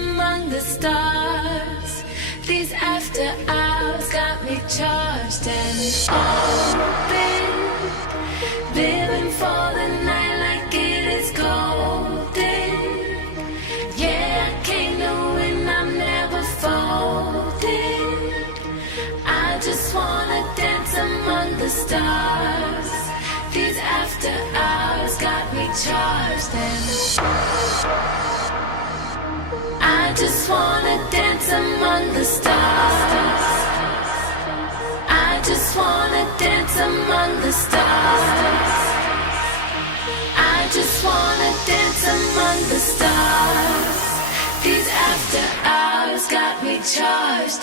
among the stars. These after hours got me charged and open, living for the night like it is golden. Yeah, I came to win, I'm never folding. I just wanna dance among the stars. These after hours got me charged and I just wanna dance among the stars. I just wanna dance among the stars. I just wanna dance among the stars. These after hours got me charged.